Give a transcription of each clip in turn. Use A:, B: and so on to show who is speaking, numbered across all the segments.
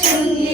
A: ശുദ്ധി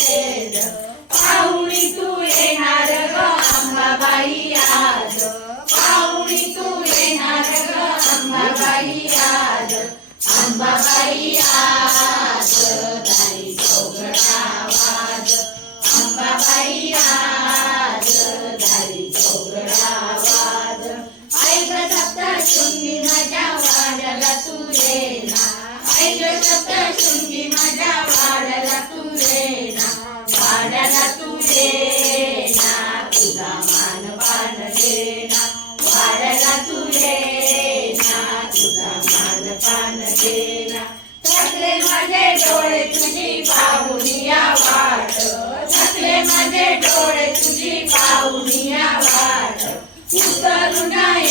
A: आंबाबाई आज आंबाबाई आज दारी चौघडा वाज. आंबाबाई आज दारी चौघडा वाज. ऐक सप्तशृंगी माझ्या वाड्याला तू रेना ऐक सप्तशृंगी माझ्या वाड्याला तू रेना वाड्याला तू रेना the tonight.